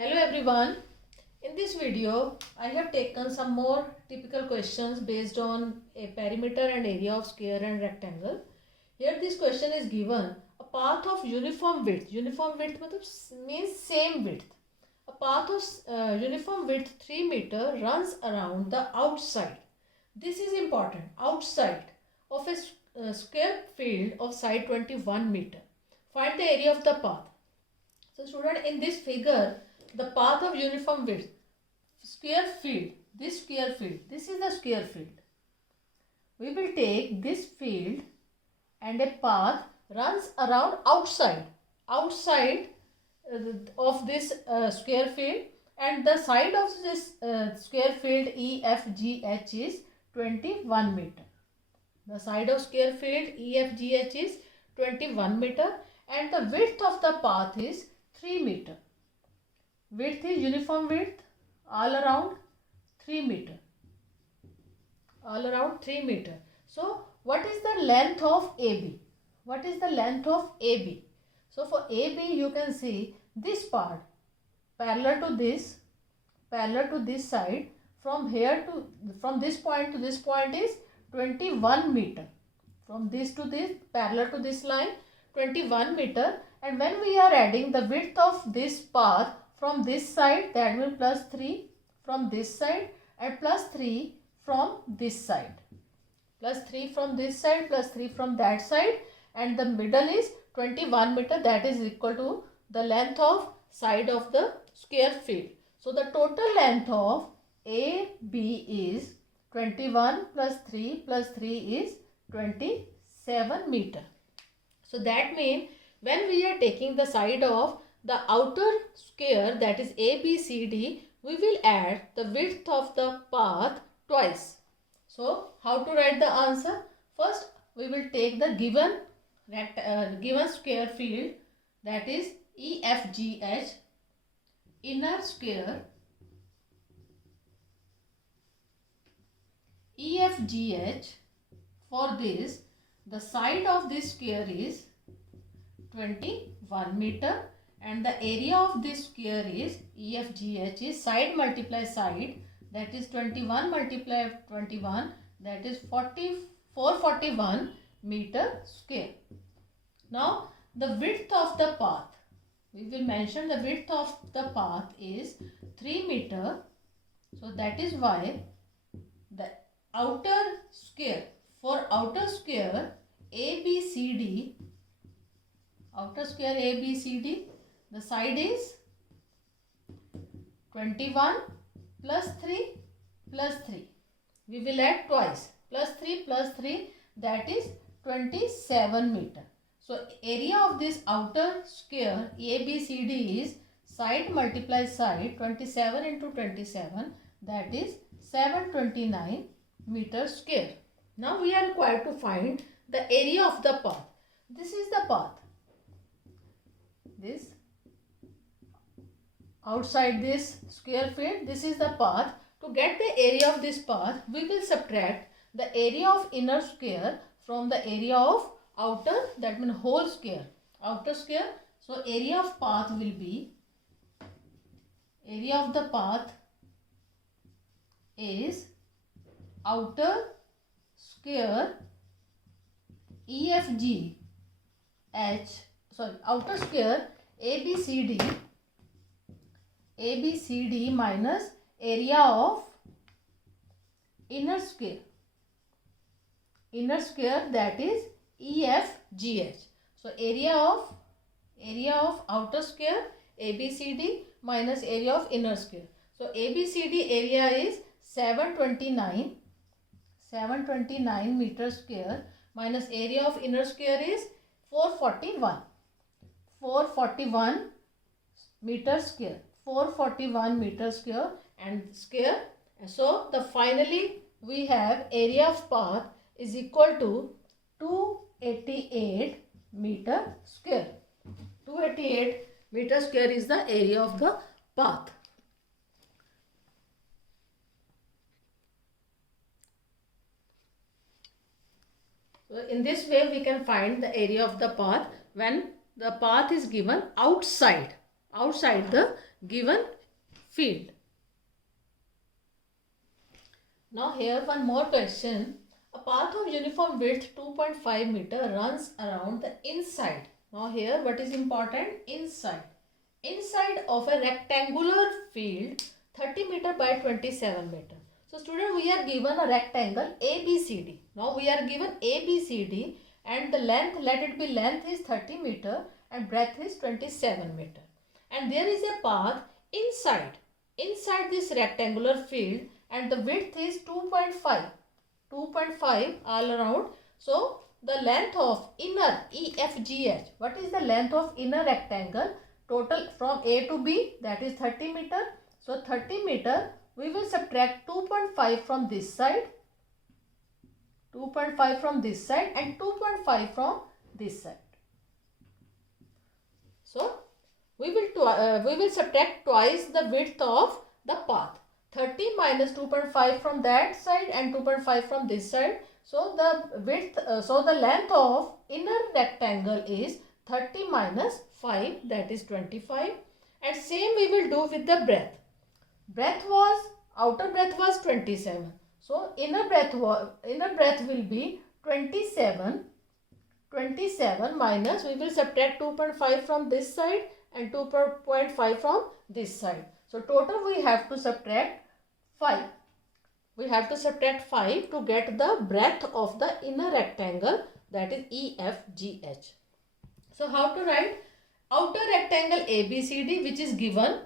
Hello everyone. In this video, I have taken some more typical questions based on a perimeter and area of square and rectangle. Here this question is given a path of uniform width. Uniform width means same width. A path of uniform width 3 meter runs around the outside. This is important. Outside of a square field of side 21 meter. Find the area of the path. So student, in this figure, the path of uniform width, square field, this is the square field. We will take this field and a path runs around outside of this square field, and the side of this square field EFGH is 21 meter. The side of square field EFGH is 21 meter and the width of the path is 3 meter. Width is uniform width all around 3 meter. All around 3 meter. So, what is the length of AB? What is the length of AB? So, for AB you can see this part parallel to this side, from this point to this point is 21 meter. From this to this, parallel to this line, 21 meter, and when we are adding the width of this path from this side, that will plus 3 from this side and plus 3 from this side. Plus 3 from this side, plus 3 from that side, and the middle is 21 meter, that is equal to the length of side of the square field. So the total length of AB is 21 plus 3 is 27 meter. So that means when we are taking the side of the outer square, that is ABCD, we will add the width of the path twice. So how to write the answer? First we will take the given square field, that is EFGH, inner square EFGH. For this, the side of this square is 21 meter and the area of this square is EFGH is side multiply side, that is 21 multiply 21, that is 441 meter square. Now the width of the path, we will mention the width of the path is 3 meter. So that is why the outer square, for outer square ABCD, the side is 21 plus 3 plus 3. We will add twice. Plus 3, that is 27 meter. So area of this outer square ABCD is side multiply side, 27 into 27, that is 729 meter square. Now we are required to find the area of the path. This is the path. This outside this square field, this is the path. To get the area of this path, we will subtract the area of inner square from the area of outer, that means whole square, outer square. So area of path will be, area of the path is outer square outer square ABCD minus area of inner square, that is EFGH. So area of outer square ABCD minus area of inner square. So ABCD area is 729 meter square minus area of inner square is 441 meter square, 441 meter square and square. So the finally we have area of path is equal to 288 meter square. 288 meter square is the area of the path. So in this way we can find the area of the path when the path is given outside the given field. Now here one more question. A path of uniform width 2.5 meter runs around the inside. Now here what is important? Inside. Inside of a rectangular field 30 meter by 27 meter. So student, we are given a rectangle ABCD. Now we are given ABCD and the length, let it be length is 30 meter and breadth is 27 meter. And there is a path inside this rectangular field and the width is 2.5 all around. So the length of inner EFGH, what is the length of inner rectangle? Total from A to B, that is 30 meter. So 30 meter, we will subtract 2.5 from this side, 2.5 from this side and 2.5 from this side. So we will subtract twice the width of the path. 30 minus 2.5 from that side and 2.5 from this side. So the width, so the length of inner rectangle is 30 minus 5, that is 25. And same we will do with the breadth. Outer breadth was 27. So inner breadth will be 27 minus, we will subtract 2.5 from this side and 2.5 from this side. So total we have to subtract 5. We have to subtract 5 to get the breadth of the inner rectangle, that is EFGH. So how to write? Outer rectangle ABCD, which is given,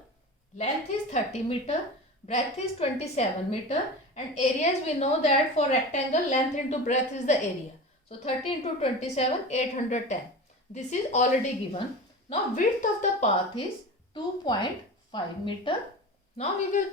length is 30 meter, breadth is 27 meter and areas we know that for rectangle length into breadth is the area. So 30 into 27, 810. This is already given. Now width of the path is 2.5 meter. Now we will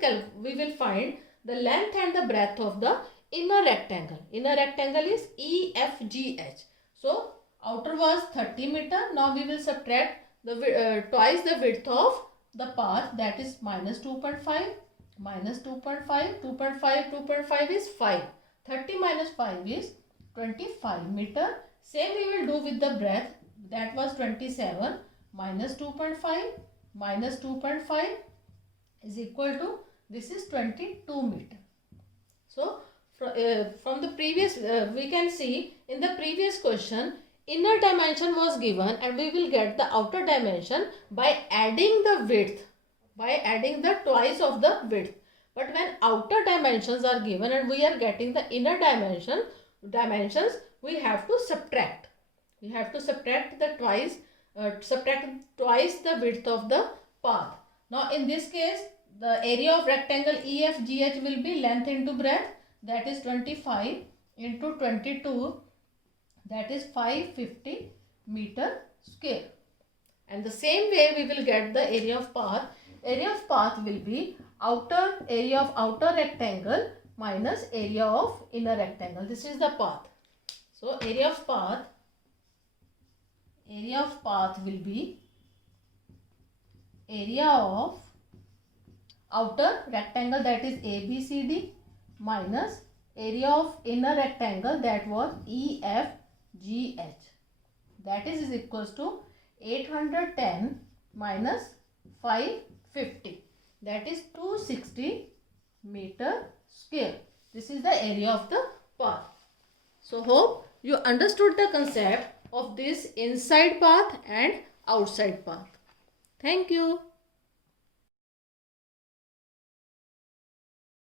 find the length and the breadth of the inner rectangle. Inner rectangle is EFGH. So outer was 30 meter. Now we will subtract the twice the width of the path, that is minus 2.5, minus 2.5, 2.5 is 5. 30 minus 5 is 25 meter. Same we will do with the breadth, that was 27 minus 2.5 is equal to, this is 22 meter. So from the previous, we can see in the previous question, inner dimension was given and we will get the outer dimension by adding the width, by adding the twice of the width. But when outer dimensions are given and we are getting the inner dimensions, we have to subtract. We have to subtract the twice the width of the path. Now in this case, the area of rectangle EFGH will be length into breadth, that is 25 into 22, that is 550 meter square. And the same way we will get the area of path. Area of path will be area of outer rectangle minus area of inner rectangle. This is the path. So area of path will be area of outer rectangle, that is ABCD, minus area of inner rectangle, that was EFGH. That is equals to 810 minus 550, that is 260 meter square. This is the area of the path. So hope you understood the concept of this inside path and outside path. Thank you.